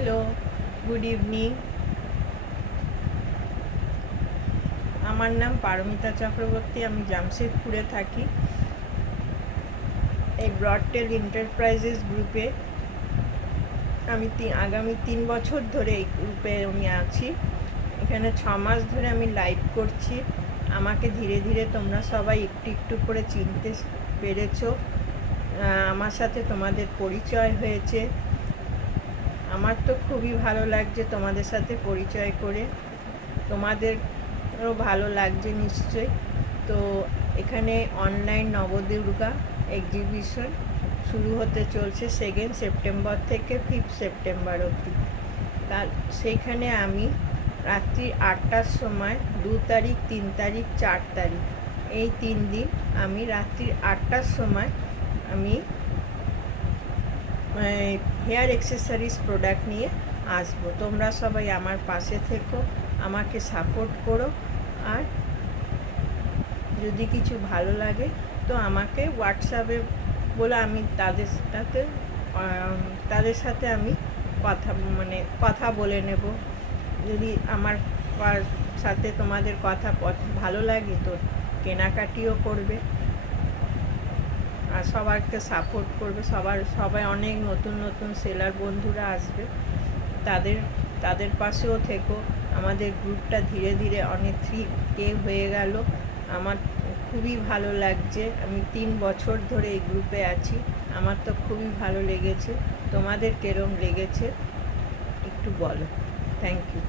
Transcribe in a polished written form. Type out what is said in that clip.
Hello, good evening. আমার নাম পারমিতা চক্রবর্তী, আমি জামশেদপুরে থাকি। এই ব্রডটেল এন্টারপ্রাইজেস গ্রুপে আমি আগামী 3 বছর ধরে এই গ্রুপে আমি আছি। এখানে 6 মাস ধরে আমি লাইভ করছি। আমাকে ধীরে ধীরে তোমরা সবাই একটু একটু করে চিনতে পেরেছো। আমার সাথে তোমাদের পরিচয় হয়েছে। আমার তো খুবই ভালো লাগছে তোমাদের সাথে পরিচয় করে, তোমাদেরও ভালো লাগছে নিশ্চয়ই। তো এখানে অনলাইন নবদুর্গা এক্সিবিশন শুরু হতে চলছে 2 সেপ্টেম্বর থেকে 5 সেপ্টেম্বর অবধি। তার সেইখানে আমি রাত্রি 8টার সময় 2 তারিখ, 3 তারিখ, 4 তারিখ এই 3 দিন আমি রাত্রি 8টার সময় আমি হেয়ার অ্যাক্সেসরিজ প্রোডাক্ট নিয়ে আসবো। তোমরা সবাই আমার পাশে থেকো, আমাকে সাপোর্ট করো। আর যদি কিছু ভালো লাগে তো আমাকে হোয়াটসঅ্যাপে বলে আমি তাদের সাথে আমি কথা বলে নেব। যদি আমার সাথে তোমাদের কথা ভালো লাগে তো কেনাকাটিও করবে আর সবাইকে সাপোর্ট করবে। সবাই অনেক নতুন নতুন সেলার বন্ধুরা আসবে, তাদের পাশেও থেকো। আমাদের গ্রুপটা ধীরে ধীরে অনেক 3K হয়ে গেল। আমার খুবই ভালো লাগছে। আমি 3 বছর ধরে এই গ্রুপে আছি। আমার তো খুবই ভালো লেগেছে। তোমাদের কেরম লেগেছে একটু বলো। Thank you.